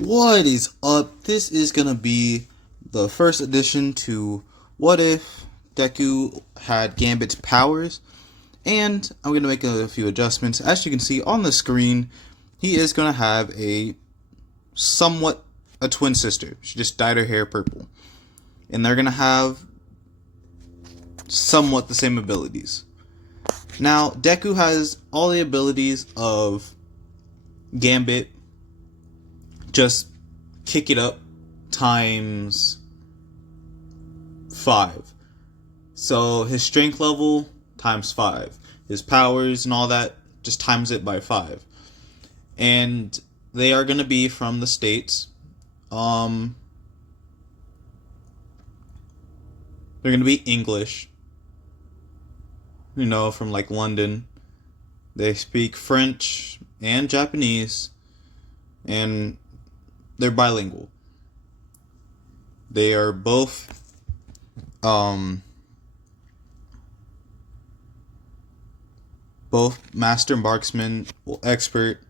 What is up? This is gonna be the first addition to What If Deku had Gambit's powers, and I'm gonna make a few adjustments. As you can see on the screen, he is gonna have a twin sister. She just dyed her hair purple, and they're gonna have somewhat the same abilities. Now, Deku has all the abilities of Gambit, just kick it up times 5. So his strength level times 5. His powers and all that just times it by 5. And they are going to be from the States. They're going to be English. You know, from like London. They speak French and Japanese. And they're bilingual. They are both master marksmen, expert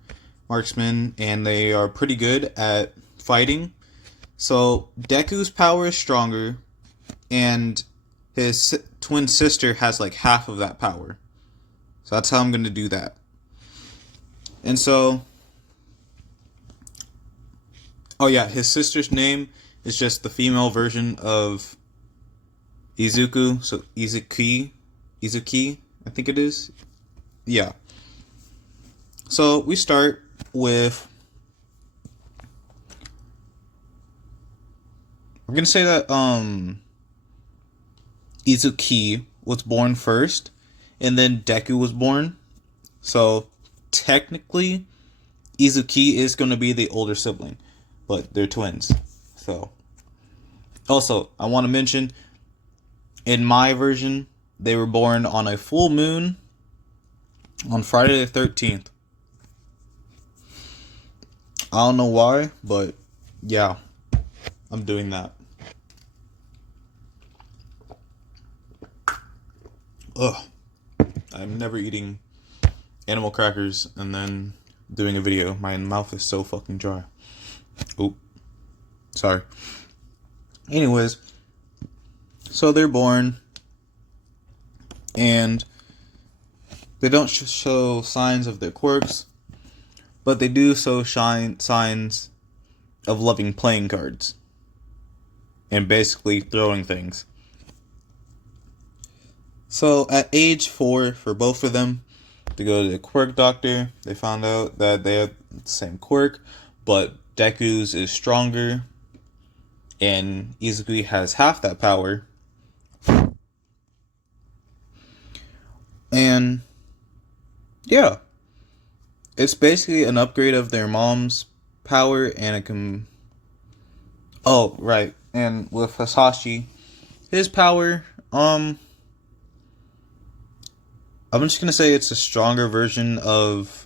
marksmen, and they are pretty good at fighting. So Deku's power is stronger, and his twin sister has like half of that power. So that's how I'm going to do that. And so, oh yeah, his sister's name is just the female version of Izuku, so Izuki, I think it is. Yeah. So we start with, we're gonna say that Izuki was born first, and then Deku was born. So technically, Izuki is gonna be the older sibling, but they're twins. So, also, I want to mention, in my version, they were born on a full moon on Friday the 13th. I don't know why, but yeah, I'm doing that. Ugh. I'm never eating animal crackers and then doing a video. My mouth is so fucking dry. Oh, sorry. Anyways, so they're born, and they don't show signs of their quirks, but they do show signs of loving playing cards and basically throwing things. So at age 4, for both of them, they go to the quirk doctor. They found out that they have the same quirk, but Deku's is stronger, and Izuku has half that power. And yeah, it's basically an upgrade of their mom's power, and it can. Oh right, and with Hasashi, his power, I'm just gonna say it's a stronger version of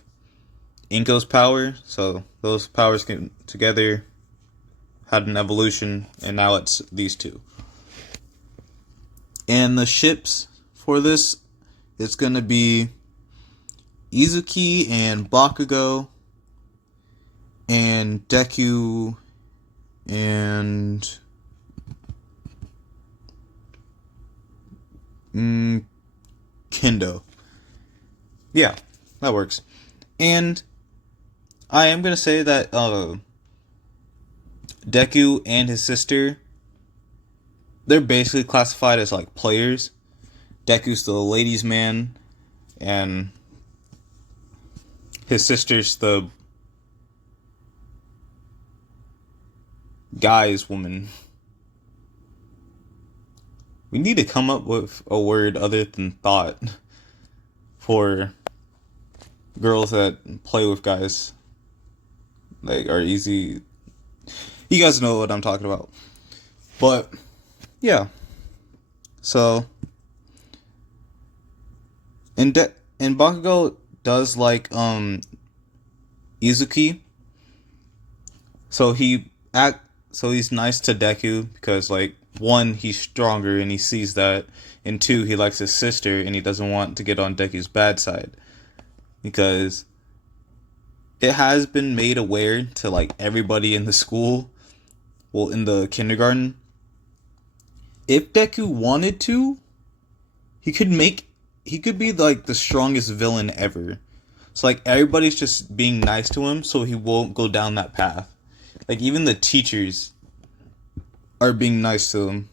Inko's power, so those powers came together, had an evolution, and now it's these two. And the ships for this, it's gonna be Izuki and Bakugo, and Deku and Kendo. Yeah, that works. And I am going to say that Deku and his sister, they're basically classified as like players. Deku's the ladies' man, and his sister's the guy's woman. We need to come up with a word other than thought for girls that play with guys. Like, are easy. You guys know what I'm talking about. But yeah. So and Bakugo does like Izuki. So he's nice to Deku because like one, he's stronger and he sees that, and two, he likes his sister and he doesn't want to get on Deku's bad side, because it has been made aware to like everybody in the school, well, in the kindergarten. If Deku wanted to, he could be like the strongest villain ever. So like everybody's just being nice to him so he won't go down that path. Like even the teachers are being nice to him.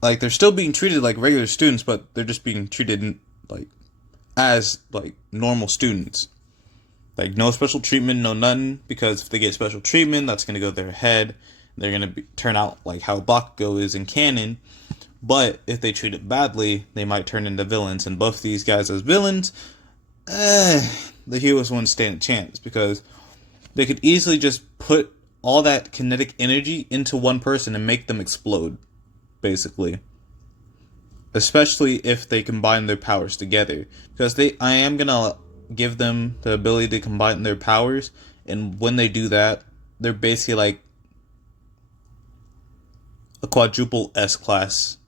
Like they're still being treated like regular students, but they're just being treated like as like normal students. Like no special treatment, no nothing, because if they get special treatment, that's gonna go to their head. They're gonna turn out like how Bakugo is in canon. But if they treat it badly, they might turn into villains. And both these guys as villains, the heroes wouldn't stand a chance, because they could easily just put all that kinetic energy into one person and make them explode, basically. Especially if they combine their powers together, because I am gonna give them the ability to combine their powers, and when they do that, they're basically like a quadruple S class.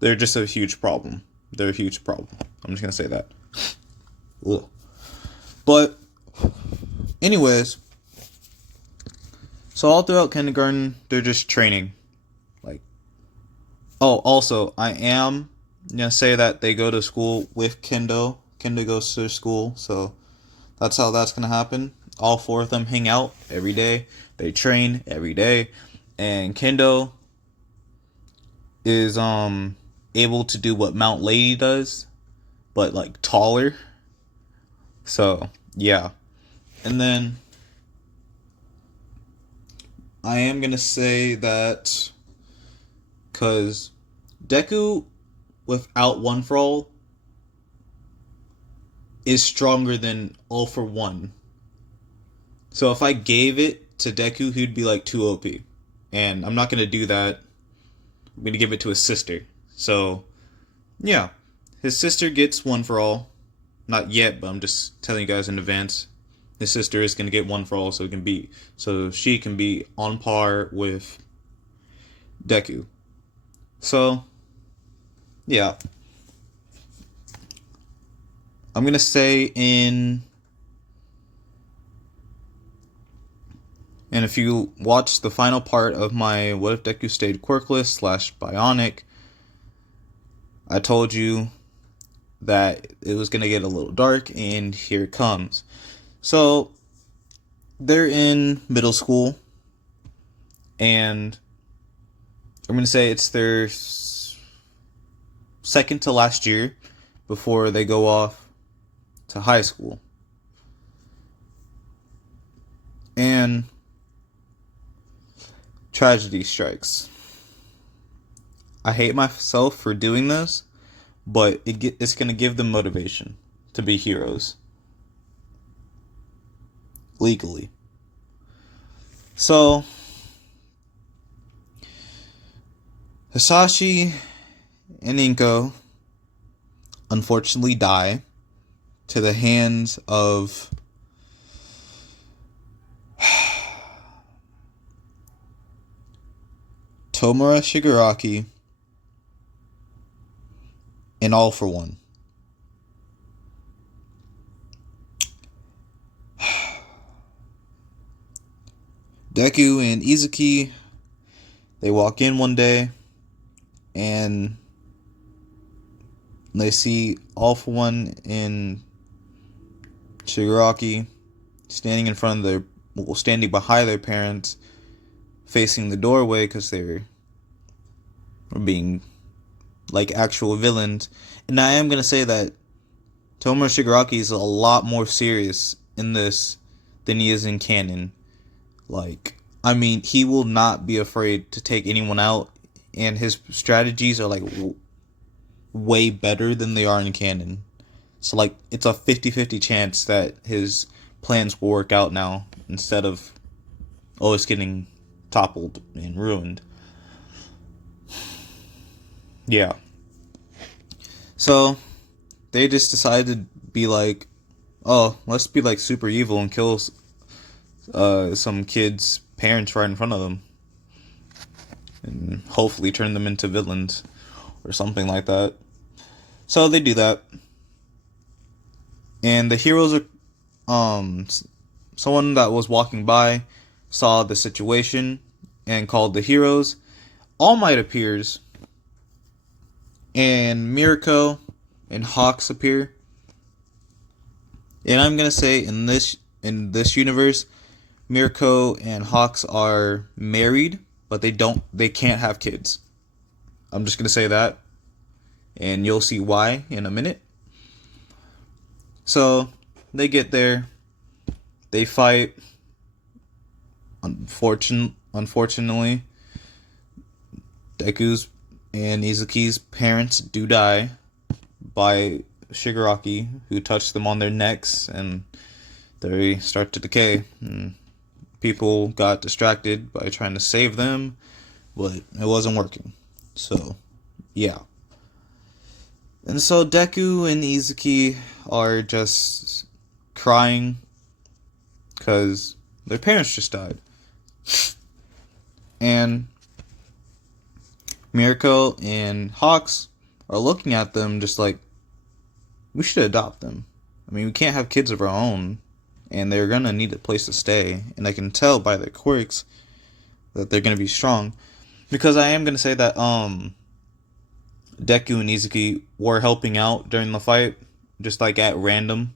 They're just a huge problem. They're a huge problem. I'm just gonna say that. Ugh. But, anyways, so all throughout kindergarten, they're just training. Like, oh, also, I am gonna say that they go to school with Kendo. Kendo goes to school, so that's how that's gonna happen. All four of them hang out every day. They train every day, and Kendo is able to do what Mount Lady does, but like taller. So yeah, and then I am gonna say that because Deku without One for All is stronger than All for One. So if I gave it to Deku, he'd be like too OP. And I'm not going to do that. I'm going to give it to his sister. So, yeah. His sister gets One for All. Not yet, but I'm just telling you guys in advance. His sister is going to get One for All, so she can be on par with Deku. So, yeah. I'm going to say and if you watch the final part of my What If Deku Stayed Quirkless / Bionic, I told you that it was going to get a little dark, and here it comes. So, they're in middle school, and I'm going to say it's their second to last year before they go off to high school. And tragedy strikes. I hate myself for doing this, but it's going to give them motivation to be heroes. Legally. So, Hisashi and Inko unfortunately die to the hands of Tomura Shigaraki and All for One. Deku and Izuki, they walk in one day and they see All for One and Shigaraki standing standing behind their parents, facing the doorway because they're being like actual villains. And I am going to say that Tomura Shigaraki is a lot more serious in this than he is in canon. Like, I mean, he will not be afraid to take anyone out, and his strategies are like way better than they are in canon. So like, it's a 50-50 chance that his plans will work out now, instead of always getting toppled and ruined. Yeah. So, they just decided to be like, oh, let's be like super evil and kill some kids' parents right in front of them, and hopefully turn them into villains or something like that. So they do that, and the heroes are someone that was walking by saw the situation and called the heroes. All Might appears, and Mirko and Hawks appear. And I'm gonna say in this universe, Mirko and Hawks are married, but they can't have kids. I'm just gonna say that, and you'll see why in a minute. So they get there, they fight. Unfortunately, Deku's and Izuki's parents do die by Shigaraki, who touched them on their necks, and they start to decay. And people got distracted by trying to save them, but it wasn't working. So, yeah. And so Deku and Izuki are just crying because their parents just died. And Mirko and Hawks are looking at them just like, we should adopt them. I mean, we can't have kids of our own, and they're gonna need a place to stay. And I can tell by their quirks that they're gonna be strong. Because I am gonna say that Deku and Izuki were helping out during the fight, just like at random.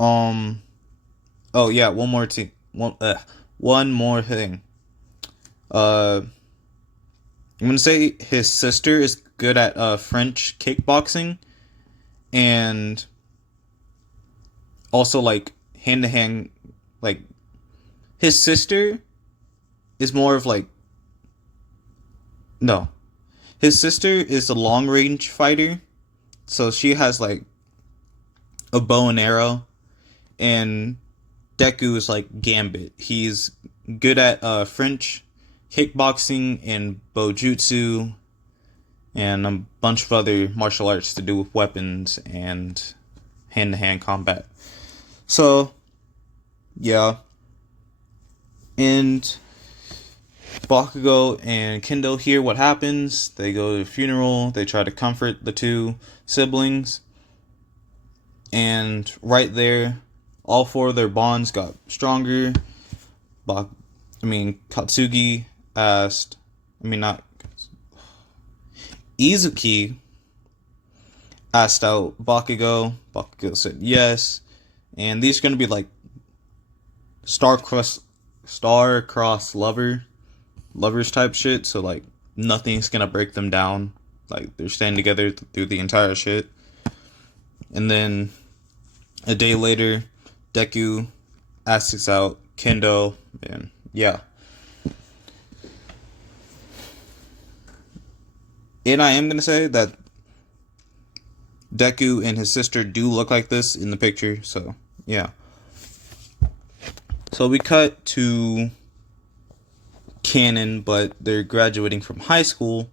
Oh yeah, one more thing. One more thing. I'm gonna say his sister is good at French kickboxing, and also like hand to hand. Like his sister is more of like no, his sister is a long range fighter, so she has like a bow and arrow, and Deku is like Gambit. He's good at French kickboxing and bojutsu and a bunch of other martial arts to do with weapons and hand-to-hand combat. So, yeah. And Bakugo and Kendo hear what happens. They go to the funeral. They try to comfort the two siblings. And right there, all four of their bonds got stronger. Katsugi asked... Izuki asked out Bakugo. Bakugo said yes. And these are going to be like star-crossed lovers type shit. So like nothing's going to break them down. Like they're staying together through the entire shit. And then a day later, Deku asks out Kendo, and yeah. And I am going to say that Deku and his sister do look like this in the picture, so yeah. So we cut to canon, but they're graduating from high school.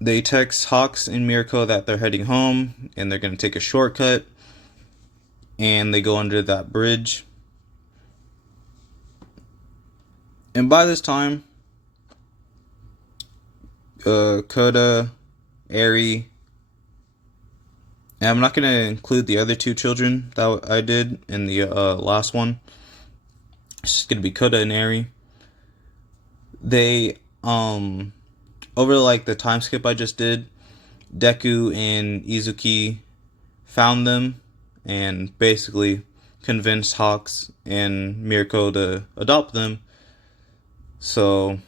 They text Hawks and Mirko that they're heading home, and they're going to take a shortcut. And they go under that bridge. And by this time, Koda, Eri, and I'm not going to include the other two children that I did in the last one. It's just going to be Koda and Eri. They, over like the time skip I just did, Deku and Izuki found them and basically convinced Hawks and Mirko to adopt them. So,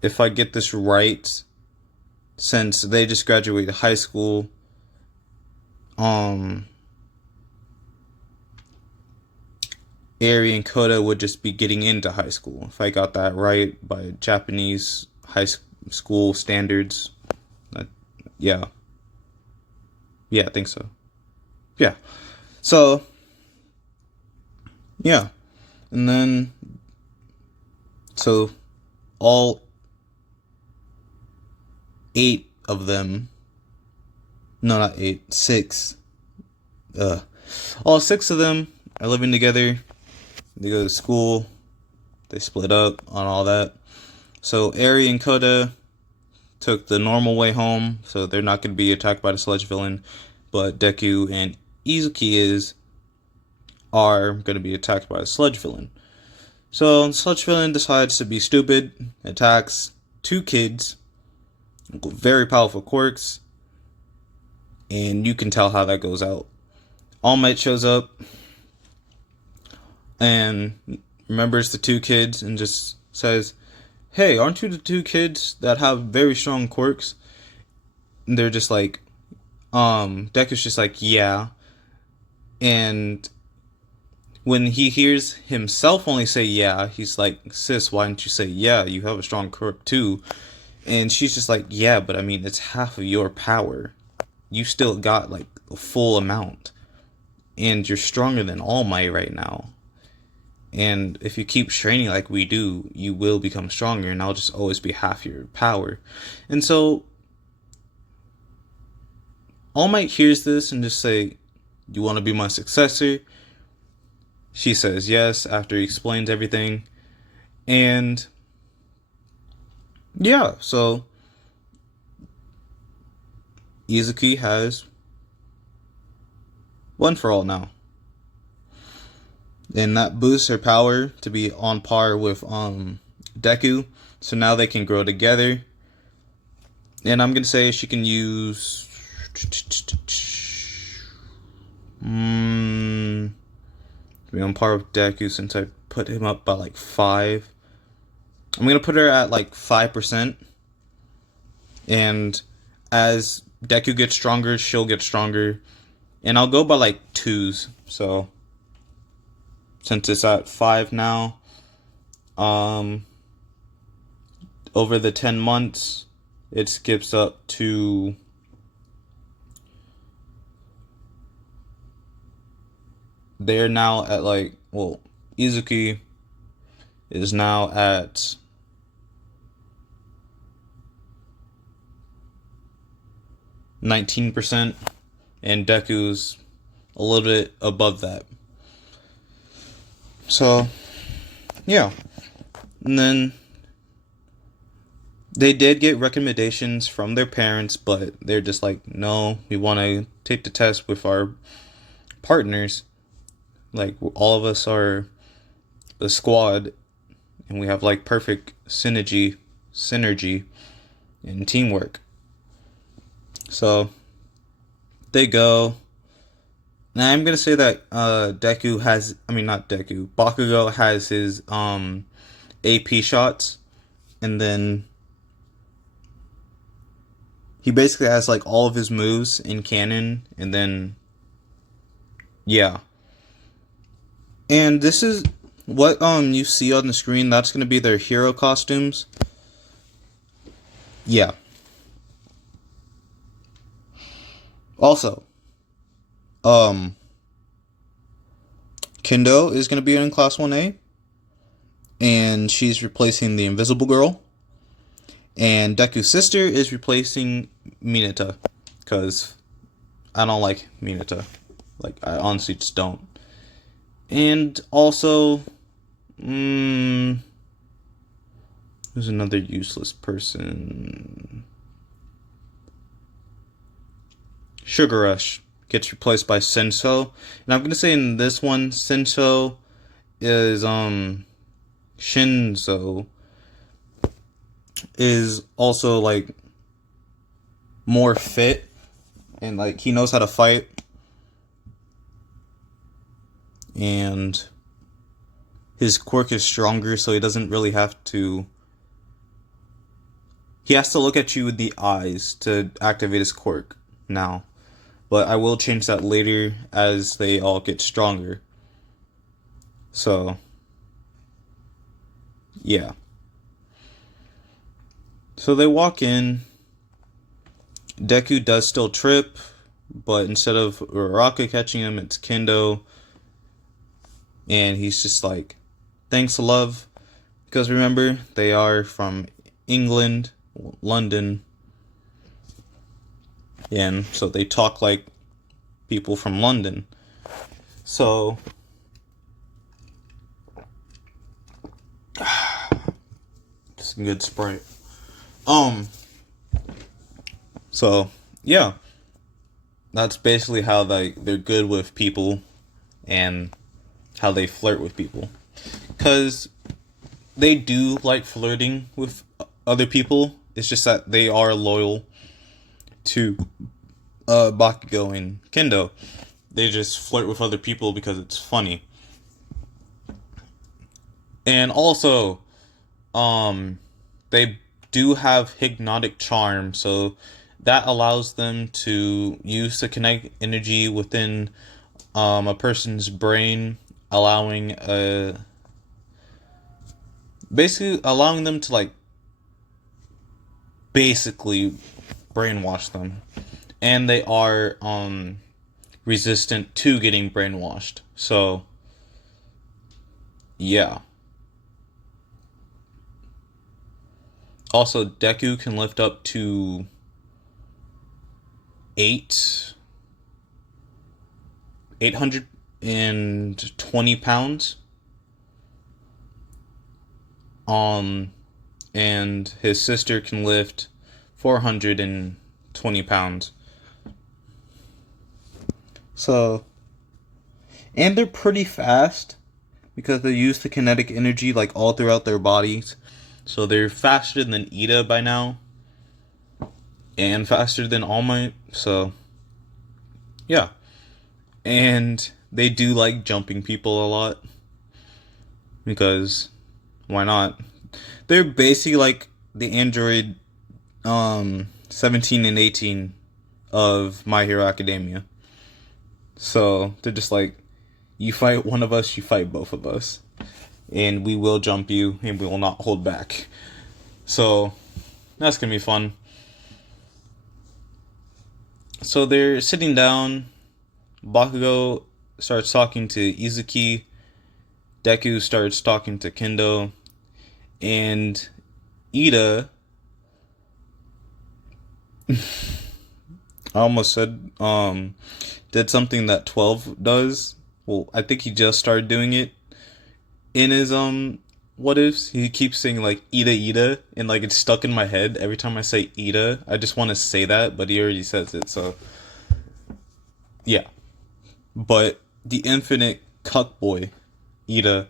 if I get this right, since they just graduated high school, Eri and Koda would just be getting into high school. If I got that right by Japanese high school standards. Yeah, I think so. Yeah. So, yeah. And then, so all 8 of them, no, not 8, 6, all 6 of them are living together. They go to school. They split up on all that. So Eri and Kota took the normal way home, so they're not going to be attacked by the sludge villain. But Deku and Izuki are going to be attacked by the sludge villain. So the sludge villain decides to be stupid, attacks 2 kids, very powerful quirks, and you can tell how that goes out. All Might shows up and remembers the 2 kids and just says, "Hey, aren't you the 2 kids that have very strong quirks?" And they're just like, Deku's just like, "Yeah." And when he hears himself only say "yeah," he's like, "Sis, why didn't you say yeah? You have a strong quirk too." And she's just like, "Yeah, but I mean, it's half of your power. You still got like a full amount. And you're stronger than All Might right now. And if you keep training like we do, you will become stronger, and I'll just always be half your power." And so All Might hears this and just say, "You want to be my successor?" She says yes after he explains everything. And yeah, so Izuki has One For All now. And that boosts her power to be on par with Deku. So now they can grow together. And I'm going to say she can use to be on par with Deku, since I put him up by like 5. I'm going to put her at like 5%. And as Deku gets stronger, she'll get stronger. And I'll go by like 2s. So since it's at 5 now, over the 10 months, it skips up to they're now at like, well, Izuki is now at 19%, and Deku's a little bit above that. So, yeah. And then they did get recommendations from their parents, but they're just like, "No, we want to take the test with our partners. Like, all of us are a squad, and we have like perfect synergy, and teamwork." So they go. Now I'm gonna say that Bakugo has his AP shots, and then he basically has like all of his moves in canon, and then yeah. And this is what you see on the screen. That's gonna be their hero costumes. Yeah. Also, Kendo is going to be in Class 1A, and she's replacing the Invisible Girl, and Deku's sister is replacing Mineta, because I don't like Mineta. Like, I honestly just don't. And also, who's another useless person? Sugar Rush gets replaced by Senso. And I'm gonna say in this one, Senso is Shinzo is also like more fit, and like he knows how to fight, and his quirk is stronger, so he doesn't really have to. He has to look at you with the eyes to activate his quirk now. But I will change that later as they all get stronger. So, yeah. So they walk in. Deku does still trip, but instead of Uraraka catching him, it's Kendo. And he's just like, "Thanks, love." Because remember, they are from England, London. And so they talk like people from London. So it's a good Sprite. So yeah, that's basically how they're good with people and how they flirt with people. Because they do like flirting with other people. It's just that they are loyal to Bakugo and Kendo. They just flirt with other people because it's funny. And also, they do have hypnotic charm, so that allows them to use the kinetic energy within a person's brain, basically allowing them to like basically brainwash them. And they are resistant to getting brainwashed. So yeah. Also, Deku can lift up to 820 pounds. And his sister can lift 420 pounds. So, and they're pretty fast because they use the kinetic energy like all throughout their bodies. So they're faster than Ida by now. And faster than All Might. So, yeah. And they do like jumping people a lot. Because, why not? They're basically like the android 17 and 18 of My Hero Academia. So, they're just like, you fight one of us, you fight both of us. And we will jump you, and we will not hold back. So, that's gonna be fun. So they're sitting down. Bakugo starts talking to Izuki. Deku starts talking to Kendo. And Ida... I almost said... did something that 12 does. Well, I think he just started doing it. In his, what ifs, he keeps saying, like, Ida, and, like, it's stuck in my head. Every time I say Ida, I just want to say that, but he already says it, so... Yeah. But the infinite cuckboy, Ida,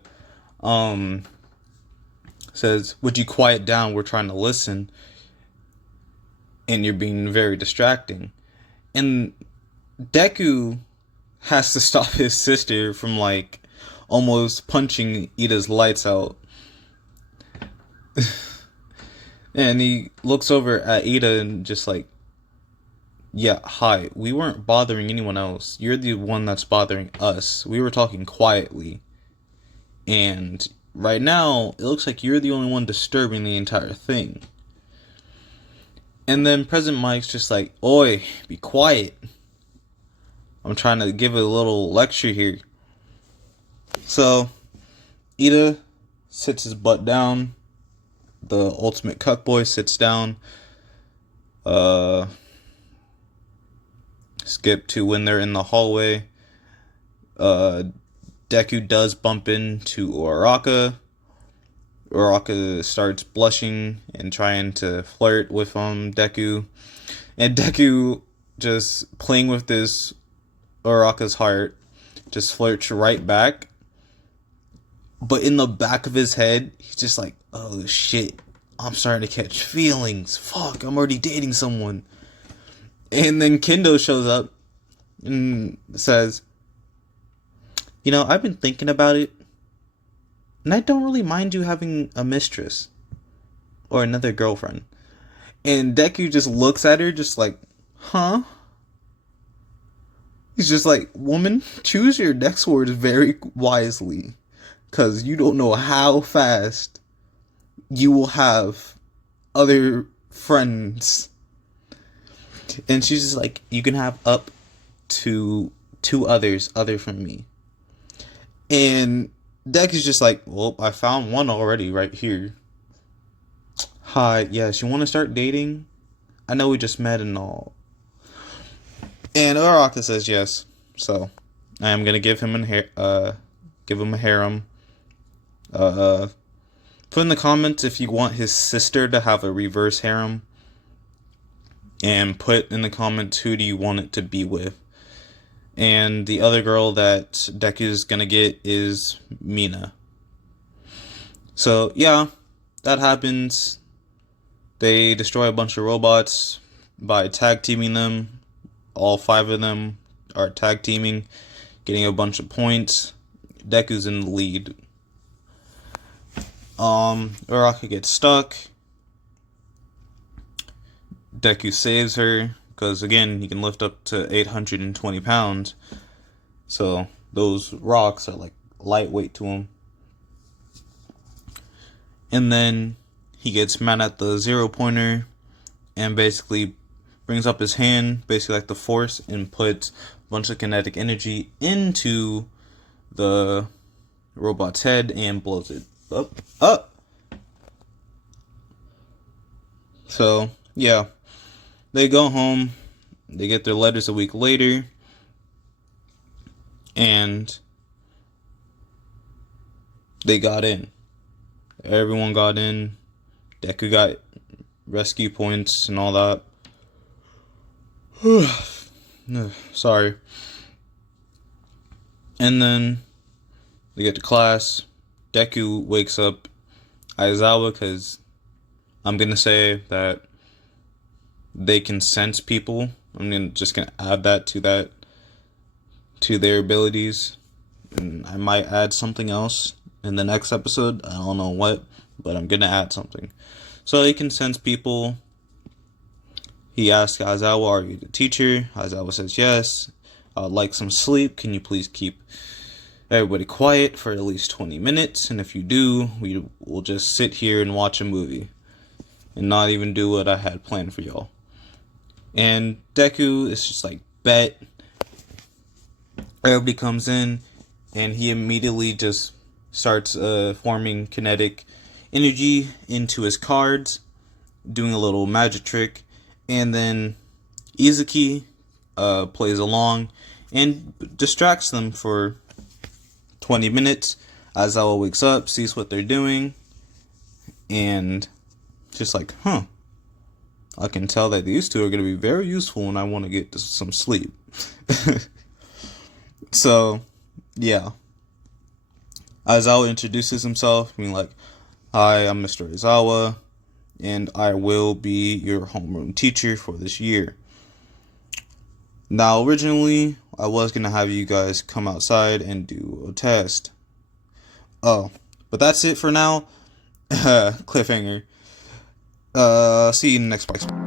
says, would you quiet down? We're trying to listen. And you're being very distracting. And Deku has to stop his sister from, like, almost punching Ida's lights out. And he looks over at Ida and just like, yeah, hi, we weren't bothering anyone else. You're the one that's bothering us. We were talking quietly. And right now, it looks like you're the only one disturbing the entire thing. And then President Mike's just like, oi, be quiet. I'm trying to give a little lecture here. So, Ida sits his butt down. The ultimate cuckboy sits down. Skip to when they're in the hallway. Deku does bump into Uraraka. Uraraka starts blushing and trying to flirt with Deku. And Deku just playing with this Uraraka's heart just flirts right back. But in the back of his head, he's just like, oh shit, I'm starting to catch feelings. Fuck, I'm already dating someone. And then Kendo shows up and says, you know, I've been thinking about it. And I don't really mind you having a mistress. Or another girlfriend. And Deku just looks at her just like, huh? He's just like, woman, choose your next words very wisely. Because you don't know how fast you will have other friends. And she's just like, you can have up to 2 others other from me. And Deku's just like, well, I found one already right here. Hi, yes, you want to start dating? I know we just met and all. And Uraraka says yes. So I am gonna give him give him a harem. Put in the comments if you want his sister to have a reverse harem. And put in the comments who do you want it to be with. And the other girl that Deku's gonna get is Mina. So yeah, that happens. They destroy a bunch of robots by tag teaming them. All 5 of them are tag teaming, getting a bunch of points. Deku's in the lead. Uraraka gets stuck. Deku saves her, because again, he can lift up to 820 pounds. So those rocks are like lightweight to him. And then he gets mad at the 0-pointer and basically brings up his hand, basically like the Force, and puts a bunch of kinetic energy into the robot's head and blows it up. So, yeah. They go home. They get their letters a week later. And they got in. Everyone got in. Deku got rescue points and all that. Sorry. And then they get to class. Deku wakes up Aizawa because I'm going to say that they can sense people. I'm just going to add that to their abilities. And I might add something else in the next episode. I don't know what, but I'm going to add something. So he can sense people. He asks Aizawa, are you the teacher? Aizawa says yes. I would like some sleep. Can you please keep everybody quiet for at least 20 minutes? And if you do, we will just sit here and watch a movie and not even do what I had planned for y'all. And Deku is just like, bet. Everybody comes in, and he immediately just starts forming kinetic energy into his cards, doing a little magic trick. And then Izuki plays along and distracts them for 20 minutes. Aizawa wakes up, sees what they're doing, and just like, I can tell that these two are going to be very useful when I want to get some sleep. So, yeah. Aizawa introduces himself, being like, hi, I'm Mr. Aizawa, and I will be your homeroom teacher for this year. Now, originally, I was going to have you guys come outside and do a test. Oh, but that's it for now. Cliffhanger. See you in the next part.